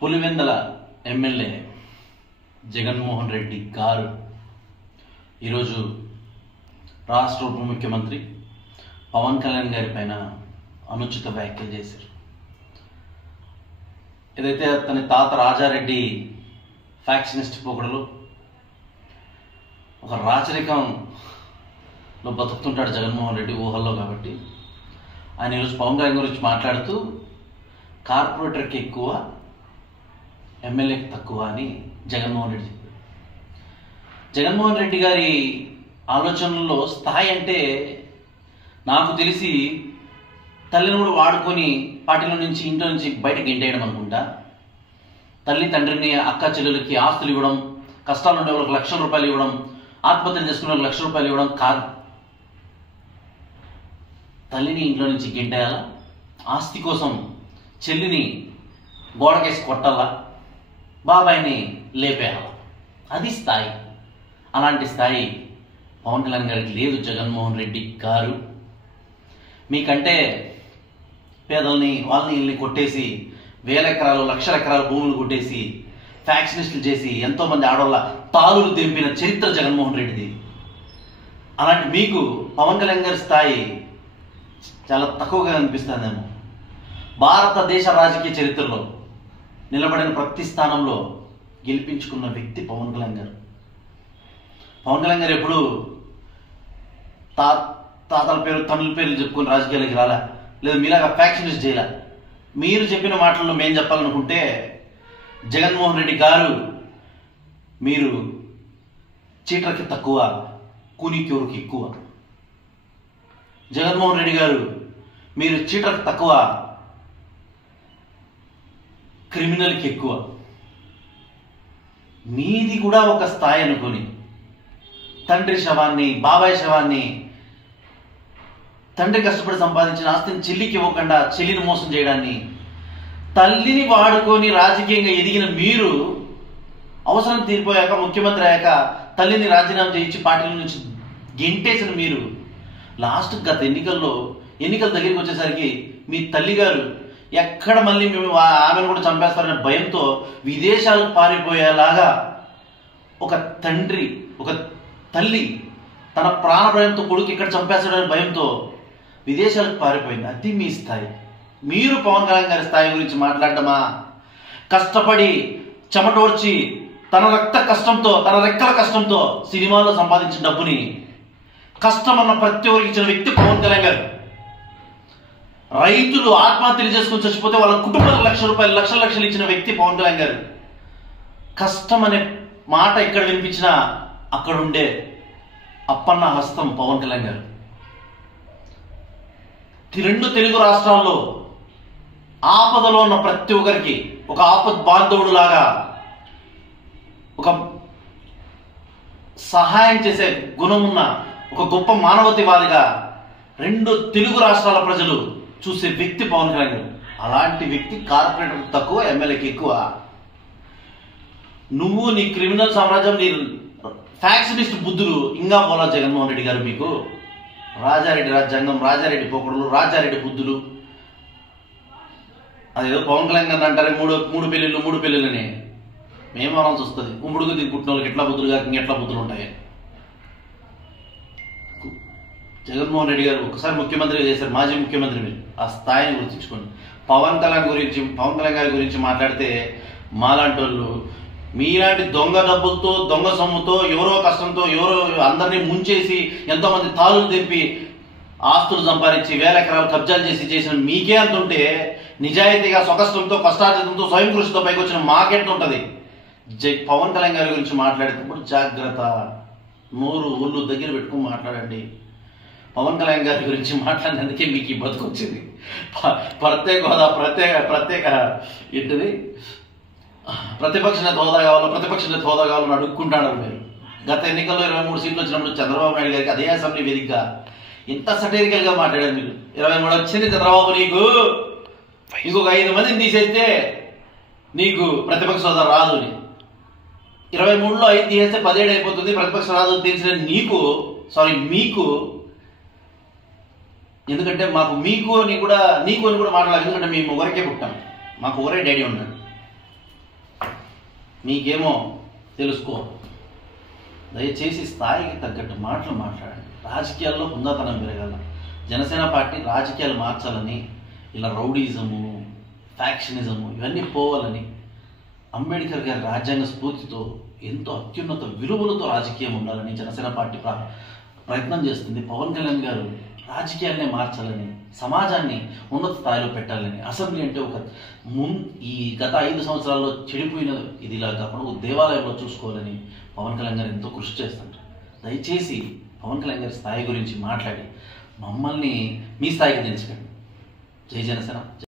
Pulivendula MLA Jaganmohan Reddy గారు ఈరోజు రాష్ట్ర ఉప ముఖ్యమంత్రి పవన్ కళ్యాణ్ గారి పైన అనుచిత వ్యాఖ్యలు చేశారు. ఏదైతే అతని తాత రాజారెడ్డి ఫ్యాక్షనిస్ట్ పోకడలు ఒక రాచరికంలో బతుకుతుంటాడు జగన్మోహన్ రెడ్డి ఊహల్లో. కాబట్టి ఆయన ఈరోజు పవన్ కళ్యాణ్ గురించి మాట్లాడుతూ కార్పొరేటర్కి ఎక్కువ ఎమ్మెల్యేకి తక్కువ అని జగన్మోహన్ రెడ్డి చెప్పారు. జగన్మోహన్ రెడ్డి గారి ఆలోచనల్లో స్థాయి అంటే నాకు తెలిసి తల్లిని కూడా వాడుకొని పార్టీల నుంచి ఇంట్లో నుంచి బయటకు గెంటేయడం అనుకుంటా. తల్లి తండ్రిని అక్క చెల్లెలకి ఆస్తులు ఇవ్వడం, కష్టాలు ఉండే వాళ్ళకి లక్షల రూపాయలు ఇవ్వడం, ఆత్మహత్యలు చేసుకునే వాళ్ళకి లక్షల రూపాయలు ఇవ్వడం కాదు. తల్లిని ఇంట్లో నుంచి గెంటేయాలా, ఆస్తి కోసం చెల్లిని గోడకేసి కొట్టాలా, బాబాయిని లేపేయాలా, అది స్థాయి. అలాంటి స్థాయి పవన్ కళ్యాణ్ గారికి లేదు. జగన్మోహన్ రెడ్డి గారు మీకంటే పేదల్ని వాళ్ళని వీళ్ళని కొట్టేసి వేల ఎకరాలు లక్షల ఎకరాల భూములు కొట్టేసి ఫ్యాక్షనిస్టులు చేసి ఎంతోమంది ఆడవాళ్ళ తాళులు దింపిన చరిత్ర జగన్మోహన్ రెడ్డిది. అలాంటి మీకు పవన్ కళ్యాణ్ గారి స్థాయి చాలా తక్కువగా అనిపిస్తుందేమో. భారతదేశ రాజకీయ చరిత్రలో నిలబడిన ప్రతి స్థానంలో గెలిపించుకున్న వ్యక్తి పవన్ కళ్యాణ్ గారు. పవన్ కళ్యాణ్ గారు ఎప్పుడు తాతల పేరు తండ్రుల పేర్లు చెప్పుకుని రాజకీయాలకి రాలా, లేదా మీలాగా ఫ్యాక్షనిస్ట్ చేయలే. మీరు చెప్పిన మాటల్లో మేము చెప్పాలనుకుంటే జగన్మోహన్ రెడ్డి గారు మీరు చీటలకి తక్కువ, కూనిక్యూరుకి ఎక్కువ. జగన్మోహన్ రెడ్డి గారు మీరు చీటలకు తక్కువ, క్రిమినల్కి ఎక్కువ. మీది కూడా ఒక స్థాయి అనుకొని తండ్రి శవాన్ని, బాబాయ్ శవాన్ని, తండ్రి కష్టపడి సంపాదించిన ఆస్తిని చెల్లికి ఇవ్వకుండా చెల్లిని మోసం చేయడాన్ని, తల్లిని వాడుకొని రాజకీయంగా ఎదిగిన మీరు అవసరం తీరిపోయాక ముఖ్యమంత్రి అయ్యాక తల్లిని రాజీనామా చేయించి పార్టీల నుంచి గెంటేసిన మీరు లాస్ట్ గత ఎన్నికల దగ్గరికి వచ్చేసరికి మీ తల్లిగారు ఎక్కడ మళ్ళీ మేము ఆమెను కూడా చంపేస్తారనే భయంతో విదేశాలకు పారిపోయేలాగా ఒక తండ్రి, ఒక తల్లి తన ప్రాణభయంతో కొడుకు ఇక్కడ చంపేస్తాడనే భయంతో విదేశాలకు పారిపోయింది. అది మీ స్థాయి. మీరు పవన్ కళ్యాణ్ గారి స్థాయి గురించి మాట్లాడడమా? కష్టపడి చెమటోడ్చి తన రక్త కష్టంతో, తన రెక్కల కష్టంతో సినిమాల్లో సంపాదించిన డబ్బుని కష్టం అన్న ప్రతి ఒక్కరికి ఇచ్చిన వ్యక్తి పవన్ కళ్యాణ్ గారు. రైతులు ఆత్మహత్యలు చేసుకుని చచ్చిపోతే వాళ్ళ కుటుంబాలకు లక్షలు ఇచ్చిన వ్యక్తి పవన్ కళ్యాణ్ గారు. కష్టం అనే మాట ఇక్కడ వినిపించినా అక్కడుండే అప్పన్న హస్తం పవన్ కళ్యాణ్ గారు. రెండు తెలుగు రాష్ట్రాల్లో ఆపదలో ఉన్న ప్రతి ఒక్కరికి ఒక ఆపద్ బాంధవుడు లాగా, ఒక సహాయం చేసే గుణం ఉన్న ఒక గొప్ప మానవతావాదిగా రెండు తెలుగు రాష్ట్రాల ప్రజలు చూసే వ్యక్తి పవన్ కళ్యాణ్ గారు. అలాంటి వ్యక్తి కార్పొరేటర్ తక్కువ, ఎమ్మెల్యేకి ఎక్కువ. నువ్వు నీ క్రిమినల్ సామ్రాజ్యం, నీ ఫ్యాక్షనిస్ట్ బుద్ధులు ఇంకా పోలా జగన్మోహన్ రెడ్డి గారు. మీకు రాజారెడ్డి రాజ్యాంగం, రాజారెడ్డి పోకడలు, రాజారెడ్డి బుద్ధులు. అదేదో పవన్ కళ్యాణ్ గారిని అంటారే మూడు పెళ్ళిళ్ళని మేము అనాల్సి వస్తుంది. ఉమ్ముడుగు దీనికి పుట్టిన వాళ్ళకి ఎట్లా బుద్ధులు గారికి ఇంకెట్లా బుద్ధులు ఉంటాయి. జగన్మోహన్ రెడ్డి గారు ఒకసారి ముఖ్యమంత్రిగా చేశారు, మాజీ ముఖ్యమంత్రి. మీరు ఆ స్థాయిని గుర్తించుకోండి. పవన్ కళ్యాణ్ గారి గురించి మాట్లాడితే మాలాంటి వాళ్ళు మీలాంటి దొంగ డబ్బులతో, దొంగ సొమ్ముతో, ఎవరో కష్టంతో, ఎవరో అందరినీ ముంచేసి ఎంతోమంది తాళులు తెంపి ఆస్తులు సంపాదించి వేల ఎకరాలు కబ్జాలు చేసిన మీకే అంత ఉంటే, నిజాయితీగా స్వకష్టంతో, కష్టార్జితంతో, స్వయం కృషితో పైకి వచ్చిన మాకెంత ఉంటుంది. పవన్ కళ్యాణ్ గారి గురించి మాట్లాడేటప్పుడు జాగ్రత్త, నోరు ఒళ్ళు దగ్గర పెట్టుకుని మాట్లాడండి. పవన్ కళ్యాణ్ గారి గురించి మాట్లాడినందుకే మీకు ఈ బతుకొచ్చింది. ప్రత్యేక హోదా, ప్రత్యేక ఏంటిది, ప్రతిపక్ష నేత హోదా కావాలని అడుక్కుంటాడు. మీరు గత ఎన్నికల్లో 23 సీట్లు వచ్చినప్పుడు చంద్రబాబు నాయుడు గారికి అదే అసెంబ్లీ వేదికగా ఇంత సటైరికల్ గా మాట్లాడారు. మీరు 23 వచ్చింది చంద్రబాబు, నీకు ఇంకొక 5 మందిని తీసేస్తే నీకు ప్రతిపక్ష హోదా రాదు అని. 23లో 5 తీసేస్తే 17 అయిపోతుంది, ప్రతిపక్ష రాదు తెలిసిన మీకు ఎందుకంటే మాకు నీకు అని కూడా మాట్లాడాలి. ఎందుకంటే మేము ఒకరికే పుట్టాం, మాకు ఒకరే డాడీ ఉన్నాడు. మీకేమో తెలుసుకో. దయచేసి స్థాయికి తగ్గట్టు మాటలు మాట్లాడండి. రాజకీయాల్లో హుందాతనం పెరగాల. జనసేన పార్టీ రాజకీయాలు మార్చాలని, ఇలా రౌడీజము, ఫ్యాక్షనిజము ఇవన్నీ పోవాలని, అంబేద్కర్ గారి రాజ్యాంగ స్ఫూర్తితో ఎంతో అత్యున్నత విలువలతో రాజకీయం ఉండాలని జనసేన పార్టీ ప్రయత్నం చేస్తుంది. పవన్ కళ్యాణ్ గారు రాజకీయాలనే మార్చాలని, సమాజాన్ని ఉన్నత స్థాయిలో పెట్టాలని, అసెంబ్లీ అంటే ఈ గత 5 సంవత్సరాల్లో చెడిపోయిన ఇదిలా కాకుండా ఒక దేవాలయంలో చూసుకోవాలని పవన్ కళ్యాణ్ గారు ఎంతో కృషి చేస్తుంటారు. దయచేసి పవన్ కళ్యాణ్ గారి స్థాయి గురించి మాట్లాడి మమ్మల్ని మీ స్థాయికి తెలుసుకోండి. జై జనసేన.